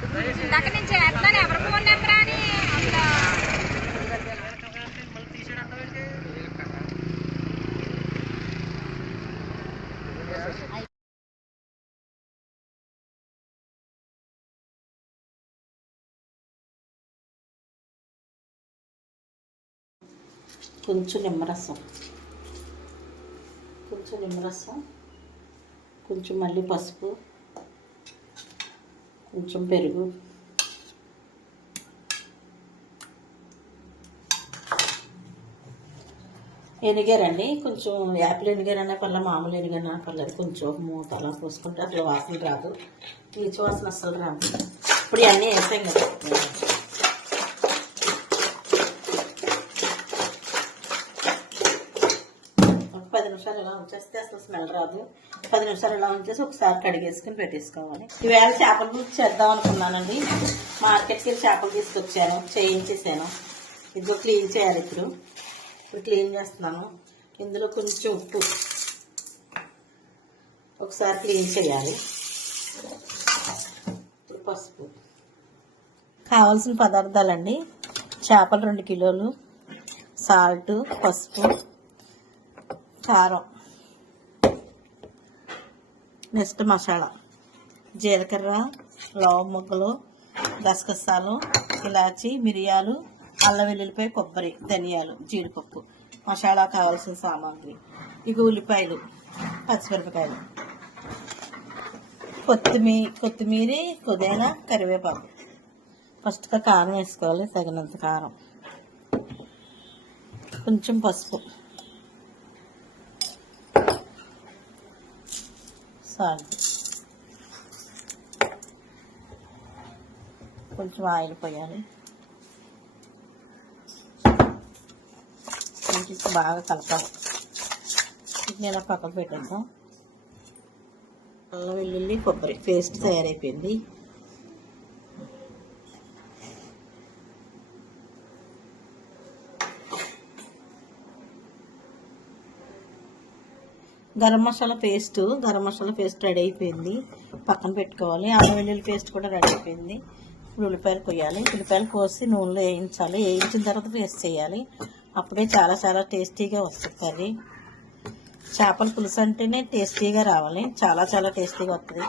ఇందాక నుంచి ఎట్లా ఎవరి ఫోన్ నెంబర్ అని కొంచెం నిమ్మరసం, కొంచెం మళ్ళీ పసుపు, కొంచెం పెరుగు, ఎనిగారండి. కొంచెం యాపిల్ ఎనిగారు అనే పర్లేదు, మామూలు ఎనిగారు అనే పర్లేదు. కొంచెం మూత అలా పోసుకుంటే అసలు వాసన రాదు, నీచు వాసన అసలు రాదు. ఇప్పుడు ఇవన్నీ వేసాం కదా, ఒక 10 నిమిషాలు ఇలా ఉంచేస్తే అసలు స్మెల్ రాదు. 10 నిమిషాలు ఇలా ఉంచేసి ఒకసారి కడిగేసుకుని పెట్టేసుకోవాలి. ఈవేళ చేపల పులుసు చేద్దాం అనుకున్నానండి. మార్కెట్కి వెళ్ళి చేపలు తీసుకొచ్చాను, చేయించేసాను. ఇదిగో క్లీన్ చేయాలి. ఇప్పుడు క్లీన్ చేస్తున్నాను. ఇందులో కొంచెం ఉప్పు, ఒకసారి క్లీన్ చేయాలి. ఇప్పుడు పసుపు. కావాల్సిన పదార్థాలండి: చేపలు 2 కిలోలు, సాల్ట్, పసుపు, కారం, నెక్స్ట్ మసాలా, జీలకర్ర, లవంగ మొగ్గలు, గసగసాలు, ఇలాచి, మిరియాలు, అల్లం వెల్లుల్లిపాయ, కొబ్బరి, ధనియాలు, జీడిపప్పు, మసాలా కావాల్సిన సామాగ్రి. ఇక ఉల్లిపాయలు, పచ్చిమిరపకాయలు, కొత్తిమీర, పుదీనా, కరివేపాకు. ఫస్ట్గా కారం వేసుకోవాలి, తగినంత కారం, కొంచెం పసుపు, సాల్ట్, కొంచెం ఆయిల్ పోయాలి. కొంచెం బాగా కలపాలి. నేను పక్కకు పెట్టేద్దాం. అల్లం వెల్లుల్లి కొబ్బరి పేస్ట్ తయారైపోయింది. గరం మసాలా పేస్ట్ రెడీ అయిపోయింది, పక్కన పెట్టుకోవాలి. అల్లం వెల్లుల్లి పేస్ట్ కూడా రెడీ అయిపోయింది. ఇప్పుడు ఉల్లిపాయలు కొయ్యాలి. ఉల్లిపాయలు కోసి నూనెలో వేయించాలి. వేయించిన తర్వాత పేస్ట్ చేయాలి. అప్పుడే చాలా చాలా టేస్టీగా వస్తుంది కర్రీ. చేపల పులుసు అంటేనే టేస్టీగా రావాలి, చాలా చాలా టేస్టీగా వస్తుంది.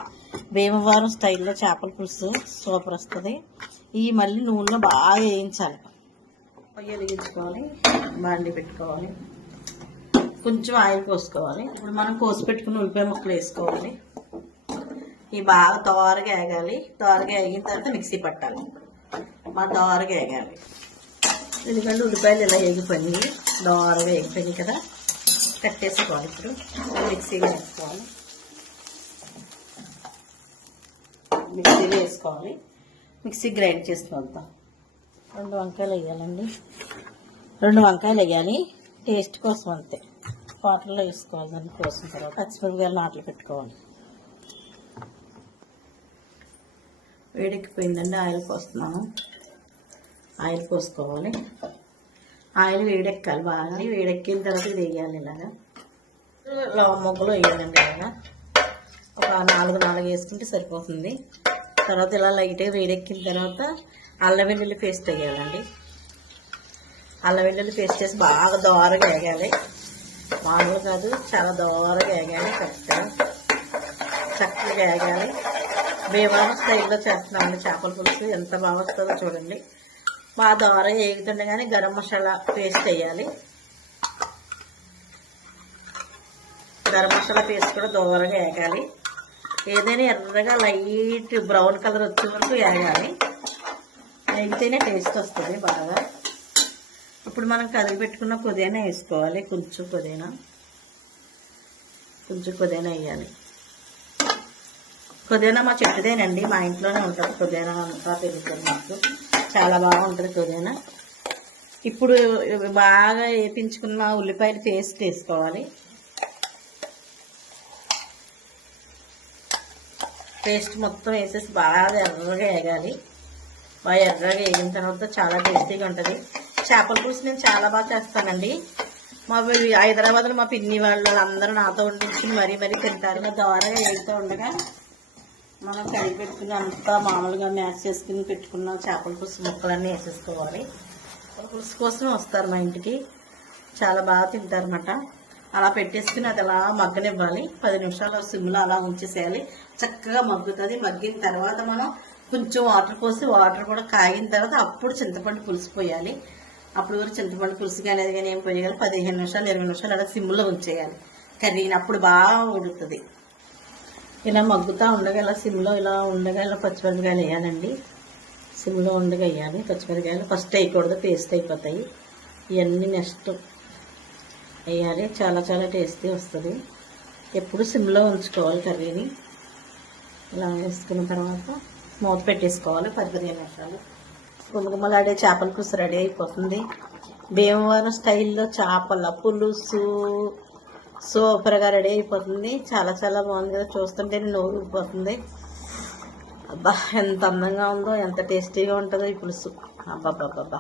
భీమవరం స్టైల్లో చేపల పులుసు సూపర్ వస్తుంది. ఈ మళ్ళీ నూనెలో బాగా వేయించాలి. పొయ్యి వెలిగించుకోవాలి, బాండి పెట్టుకోవాలి, కొంచెం ఆయిల్ పోసుకోవాలి. ఇప్పుడు మనం కోసి పెట్టుకుని ఉల్లిపాయ ముక్కలు వేసుకోవాలి. ఇవి బాగా దోరగా వేగాలి. దోరగా వేగిన తర్వాత మిక్సీ పట్టాలి. దోరగా వేగాలి. ఎందుకంటే ఉల్లిపాయలు ఇలా వేగిపోయి దోరగా వేగిపోయింది కదా, కట్టేసుకోవాలి. ఇప్పుడు మిక్సీలో వేసుకోవాలి. మిక్సీ గ్రైండ్ చేసుకుందాం. 2 వంకాయలు వేయాలండి. 2 వంకాయలు వేయాలి, టేస్ట్ కోసం అంతే. వాటర్లో వేసుకోవాలి. దాన్ని కోసిన తర్వాత పచ్చిమిరపకాయలు నాట్లు పెట్టుకోవాలి. వేడెక్కిపోయిందండి, ఆయిల్ పోస్తున్నాను. ఆయిల్ పోసుకోవాలి. ఆయిల్ వేడెక్కాలి బాగా. వేడెక్కిన తర్వాత ఇది వేయాలి. ఇలాగా లవంగ మొగ్గలు వేయాలండి. ఇలాగా ఒక 4 వేసుకుంటే సరిపోతుంది. తర్వాత ఇలా లైట్గా వేడెక్కిన తర్వాత అల్లం వెల్లుల్లి పేస్ట్ వేయాలండి. అల్లం వెల్లుల్లి పేస్ట్ వేసి బాగా దోరగా వేగాలి. మామూలు కాదు, చాలా దోరగా వేగాలి. చక్కగా వేగాలి. భీమవరం స్టైల్లో చేస్తున్నామండి చేపల పులుసు. ఎంత బాగా వస్తుందో చూడండి. బాగా దోరగా వేగుతుండే కానీ గరం మసాలా పేస్ట్ వేయాలి. గరం మసాలా పేస్ట్ కూడా దోరగా వేగాలి. ఏదైనా ఎర్రగా లైట్ బ్రౌన్ కలర్ వచ్చే వరకు వేగాలి. వేగితేనే టేస్ట్ వస్తుంది బాగా. ఇప్పుడు మనం కదిలి పెట్టుకున్న పుదీనా వేసుకోవాలి. కొంచెం పుదీనా వేయాలి. పుదీనా మా చెట్టుదేనండి, మా ఇంట్లోనే ఉంటుంది. పుదీనా అంతా పెరుగుతుంది మాకు, చాలా బాగుంటుంది పుదీనా. ఇప్పుడు బాగా వేపించుకున్న ఉల్లిపాయలు పేస్ట్ వేసుకోవాలి. పేస్ట్ మొత్తం వేసేసి బాగా ఎర్రగా వేగాలి. బాగా ఎర్రగా వేగిన తర్వాత చాలా టేస్టీగా ఉంటుంది. చేపల పులుసు నేను చాలా బాగా చేస్తానండి. మా హైదరాబాద్లో మా పిన్ని వాళ్ళందరూ నాతో వండించుకుని మరీ తింటారు. దోరగా వేగుతూ ఉండగా మనం కడిగి పెట్టుకుని అంతా మామూలుగా మ్యాష్ చేసుకుని పెట్టుకున్న చేపల పులుసు ముక్కలన్నీ వేసేసుకోవాలి. పులుసు కోసం వస్తారు మా ఇంటికి, చాలా బాగా తింటారన్నమాట. అలా పెట్టేసుకుని అది అలా మగ్గనివ్వాలి. 10 నిమిషాలు సిమ్లో అలా ఉంచేసేయాలి. చక్కగా మగ్గుతుంది. మగ్గిన తర్వాత మనం కొంచెం వాటర్ పోసి వాటర్ కూడా కాగిన తర్వాత అప్పుడు చింతపండు పులుసు పోయాలి. అప్పుడు కూడా చింతపండు పులుసు కానీ అది కానీ ఏం పోయాలి. 15 నిమిషాలు 20 నిమిషాలు అలా సిమ్లో ఉంచేయాలి కర్రీని. అప్పుడు బాగా ఉడుకుతుంది. ఇలా మగ్గుతూ ఉండగా ఇలా సిమ్లో ఇలా ఉండగా ఇలా పచ్చిమిరపకాయలు వేయాలండి. సిమ్లో ఉండగా వేయాలి పచ్చిమిరపకాయలు. ఫస్ట్ వేయకూడదు, పేస్ట్ అయిపోతాయి. ఇవన్నీ నెక్స్ట్ వేయాలి. చాలా చాలా టేస్టీ వస్తుంది. ఎప్పుడు సిమ్లో ఉంచుకోవాలి కర్రీని. ఇలా వేసుకున్న తర్వాత మూత పెట్టేసుకోవాలి 10-15 నిమిషాలు. గుమగుమలాడే చేపల పులుసు రెడీ అయిపోతుంది. భీమవరం స్టైల్లో చేపల పులుసు సూపర్గా రెడీ అయిపోతుంది. చాలా చాలా బాగుంది కదా, చూస్తుంటే నోరు ఊరిపోతుంది. అబ్బా ఎంత అందంగా ఉందో, ఎంత టేస్టీగా ఉంటుందో ఈ పులుసు. అబ్బాబ్బాబ్బా.